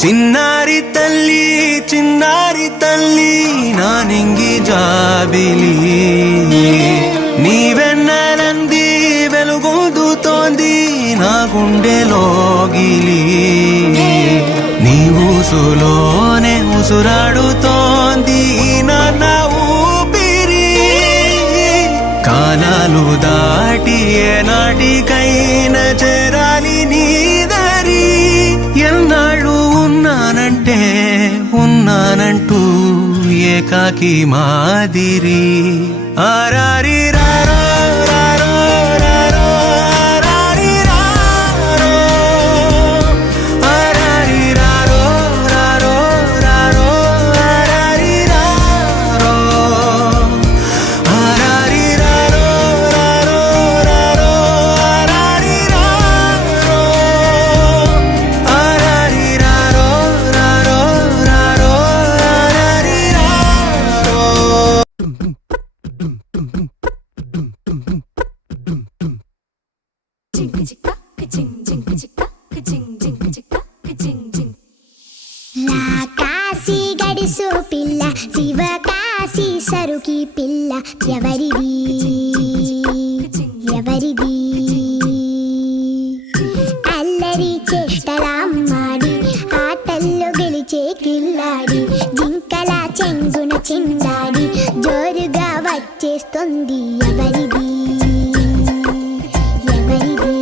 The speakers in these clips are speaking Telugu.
చిన్నారి తల్లి నా నింగి జాబిలి నీ వెన్నెలంది వెలుగొందుతోంది నా గుండెలోగిలి నీ ఊసులోనే ఉసురాడుతోంది నా ఊపిరి కాలాలు దాటి ఏనాటికైనా చేరాలి నీ దరి ఎన్నాళ్ళు ఉన్నానంటూ ఏకాకి మాదిరి ఆరారి రారో రారో రారో ఆరారి రారో ఆరారి రారో రారో రారో ఆరారి రారో ఆరారి రారో రారో రారో ఆరారి రారో ఆరారి రారో రారో రారో ఆరారి రారో. కాశీ గడిసు పిల్ల శివ కాశీ సరుకి పిల్ల ఎవరిది ఎవరిది అల్లరి చేష్టలామ్మాడి ఆటల్లో గెలిచే కిల్లాడి జింకల చెంగున చిందాడి జోరుగా వచ్చేస్తుంది ఎవరిది ఎవరిది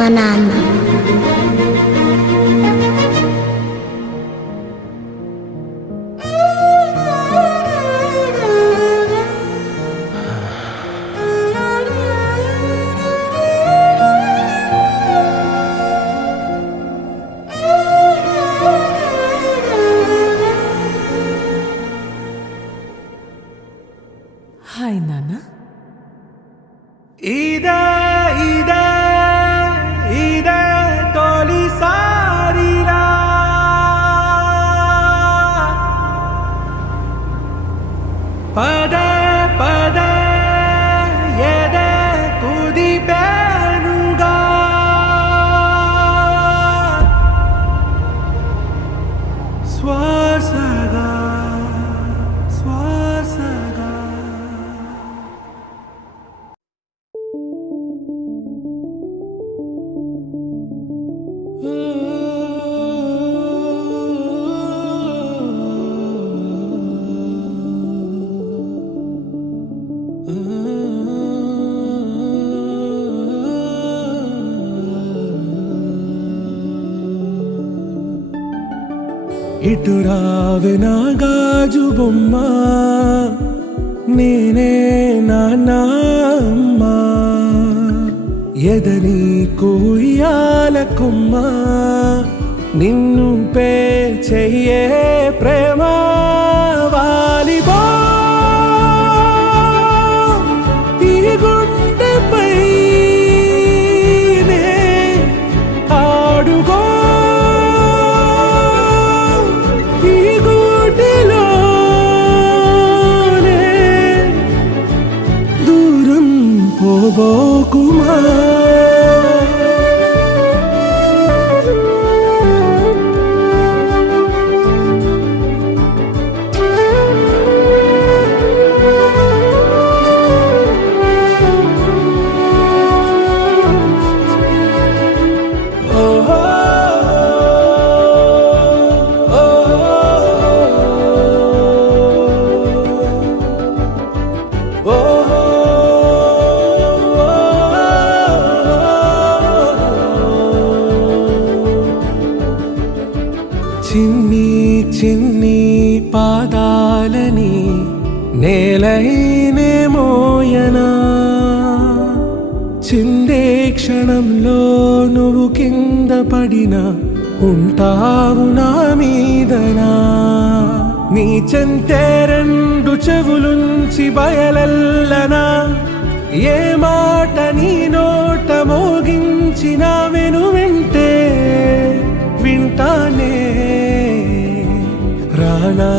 మా నాన్న. హాయ్ నాన్న. ఇదే ఇదే ఇదే తొలిసారిలా పదే పదే ఎదే కుదిపేనుగా శ్వాసగా శ్వాసగా. ఇటు రావే నా గాజు బొమ్మ, నేనే నాన్నమ్మ, ఎదని కొయ్యాల కొమ్మ, నిన్ను పే చెయ్యే ప్రేమ వాలిబో ఈ గుండెపై నే ఆడుగో ఈ గూటిలోనే దూరం పోబోకుమా. చిన్ని చిన్ని పాదాలని నేలైనే మోయనా, చిందే క్షణంలో నువ్వు కింద పడినా ఉంటావు నా మీదనా. నీ చెంతే రెండు చెవులుంచి బయలెల్లనా, ఏ మాట నీ నోట మోగించిన వెను వింటే వింటానే. రానా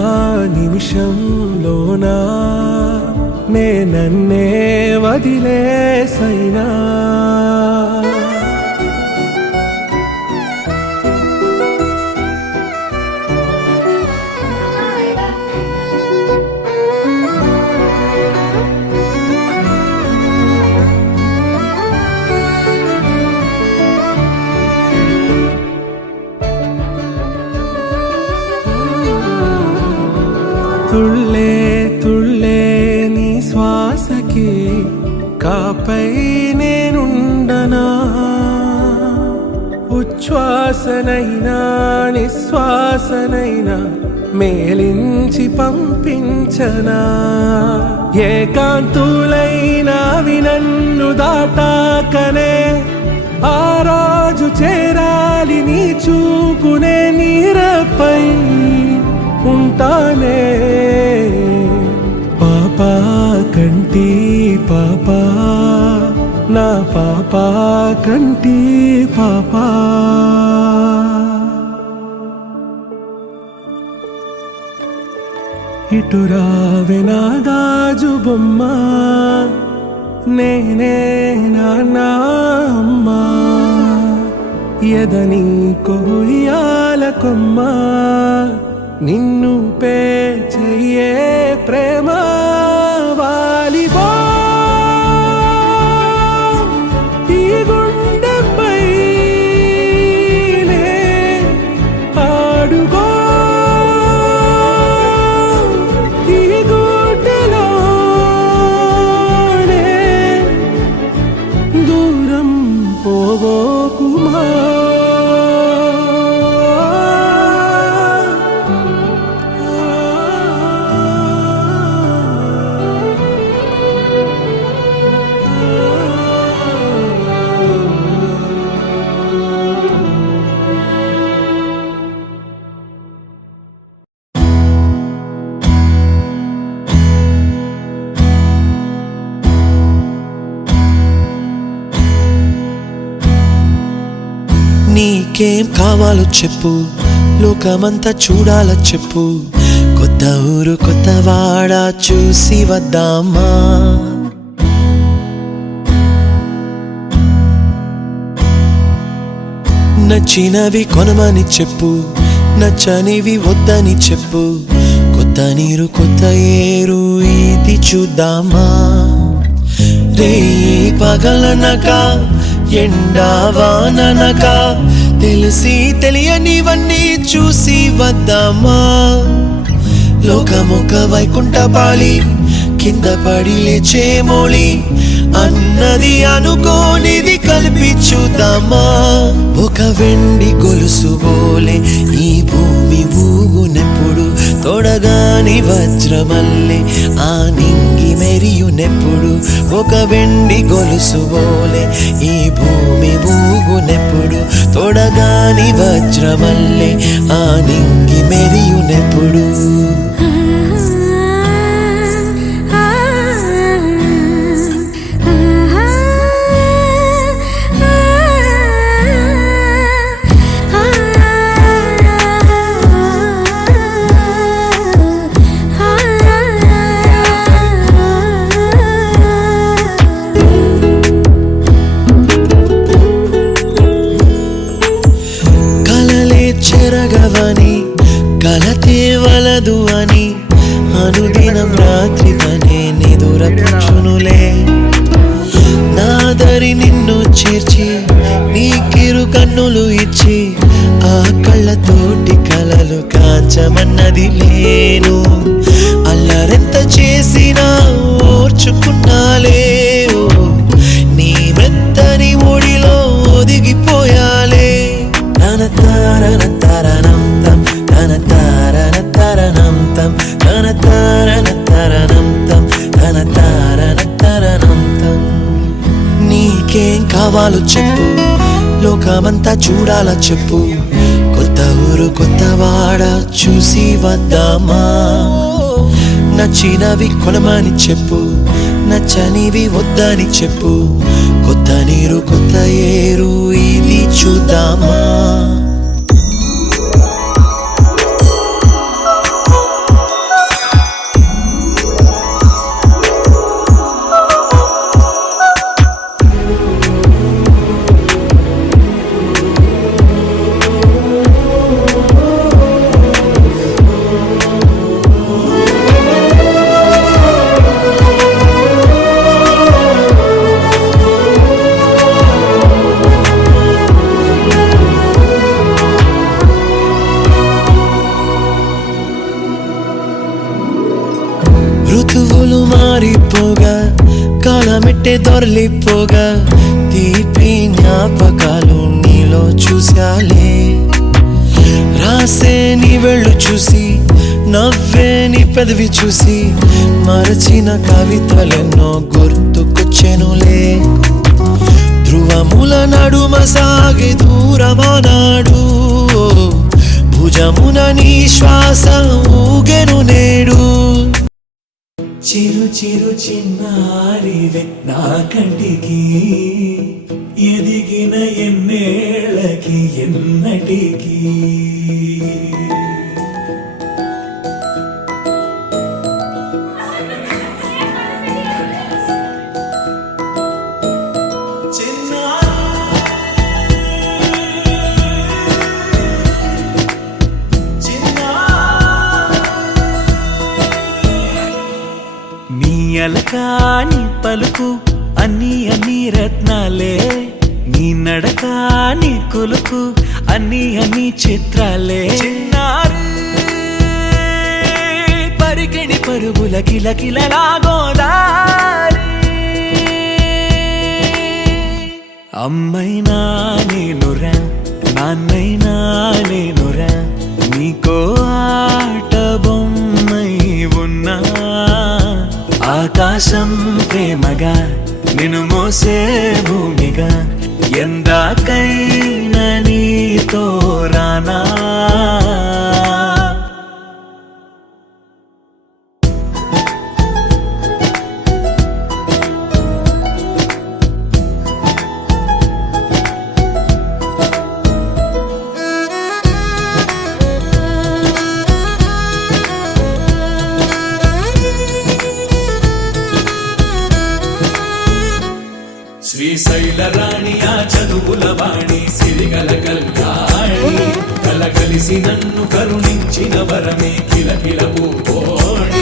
నిమిషంలోనా నే నన్నే వదిలేసైనా. తుళ్ళే తుళ్ళే నీ శ్వాసకి కాపై నేనుండనా, ఉచ్ఛ్వాసనైనా నిశ్వాసనైనా మేలించి పంపించనా. ఏకాంతులైనవి నన్ను దాటాకనే ఆ రాజు చేరాలి నీ చూపునే నీరపై ఉంటానే. పాపా కంటి పాపా నా పాపా కంటి పాపా. ఇటు రావే నా గాజు బొమ్మ, నేనే నాన్నమ్మ, ఎదని కొయ్యాల కొమ్మ, నిన్ను పే చెయ్యే ప్రేమ వాలిబో ఈ గుండెపై నే ఆడుగో ఈ గూటిలోనే దూరం పోగోకు. నీకేం కావాలో చెప్పు, లోకమంతా చూడాల చెప్పు, కొత్త ఊరు కొత్త వాడ చూసి వద్దామా. నచ్చినవి కొనమని చెప్పు, నచ్చనివి వద్దని చెప్పు, కొత్త నీరు కొత్త ఏరు ఇది చూద్దామా. రే పగలనక ఎండావాననక తెలిసి తెలియనివన్నీ చూసి వద్దామా. లోకమొక వైకుంఠపాళి, కింద పడి లేచే మోళి, అన్నది అనుకోనిది కలిపి చూద్దామా. ఒక వెండి గొలుసు బోలే ఈ భూమి ఊగునెప్పుడు, తొడగాని వజ్రమల్లే ఆ నింగి మెరియునెప్పుడు. ఒక వెండి గొలుసు బోలే ఈ భూమి ఊగునెప్పుడు, తొడగాని వజ్రమల్లే ఆ నింగి మెరియునెప్పుడు. చెరగవని కలతే వలదు అని అనుదినం రాత్రి తనే నిదురపుచ్చునులే. నాదరి నిన్ను చేర్చి నీకిరు కన్నులు ఇచ్చి, ఆ కళ్ళతోటి కలలు కాంచమన్నది లేను. అల్లరెంత చేసినా ఓర్చుకున్నాలే, నీ మెత్తని ఒడిలో ఒదిగిపోయాలే. తన తారన తరణం తం, తన తారన తరణం తం, తన తారన తరణం తం, తన తారన తరణం తం. నీకేం కావాలో చెప్పు, లోకమంతా చూడాల చెప్పు, కొత్త ఊరు కొత్త వాడ చూసి వద్దామా. నచ్చినవి కొనమని చెప్పు, నచ్చనివి వద్దని చెప్పు, కొత్త నీరు కొత్త ఏరు ఇది చూద్దామా. ఋతువులు మారిపోగా కాలమెట్టే దొరలిపోగా, తీపి జ్ఞాపకాలు నీలో చూశాలే. రాసే నీ వెళ్ళు చూసి, నవ్వే నీ పెదవి చూసి, మరచిన కవితలెన్నో గుర్తుకొచ్చెనులే. ధ్రువముల నడుమ సాగే దూరమానాడు, భుజమున నీ శ్వాస ఊగెను నేడు. చిరు చిరు చిన్నారివే నా కంటికి, ఎదిగిన ఎన్నేళ్ళకి ఎన్నటికి. అలకా నీ పలుకు అన్ని అన్ని రత్నాలే, నీ నడక నీ కులుకు అన్ని అన్ని చిత్రాలే. చిన్నారు పరికిణి పరుగుల కిలకిలలా గోదారి, అమ్మైనా నేనురా నాన్నైనా నేనురా, నీకో ఆట బొమ్మై ఉన్నా. ఆకాశం ప్రేమగా నిన్ను మోసే భూమిగా, ఎందాకైనా నీతో రానా. శైలరాణి ఆ చదువుల వాణి సిరిగల కళ్యాణి కలగలిసి నన్ను కరుణించిన వరమే కిలకిల పూకోణి